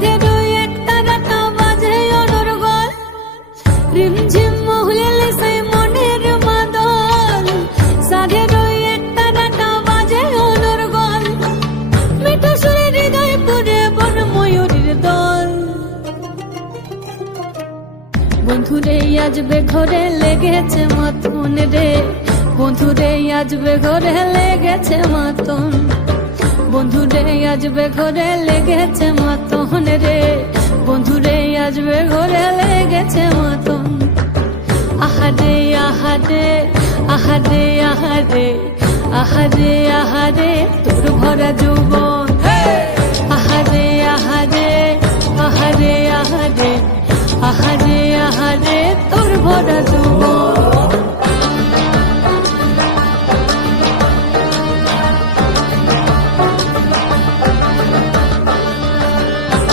সাধের ওই একটা ডাটা বাজে অনর্গল রিমঝিম মহুলে সেই মনের মাদল সাধের ওই একটা ডাটা বাজে অনর্গল মিঠা সুরে হৃদয় পুরে বন ময়ূরীর দল বন্ধুরে আজবে ঘরে লেগেছে মতন রে বন্ধুরে আজবে ঘরে লেগেছে মতন বন্ধুরে আজবে ঘরে লেগেছে মতন রে বন্ধুরে আজবে ঘরে লেগেছে মতন আহারে আহারে আহারে আহারে আহারে আহারে তোর ভরা যৌবন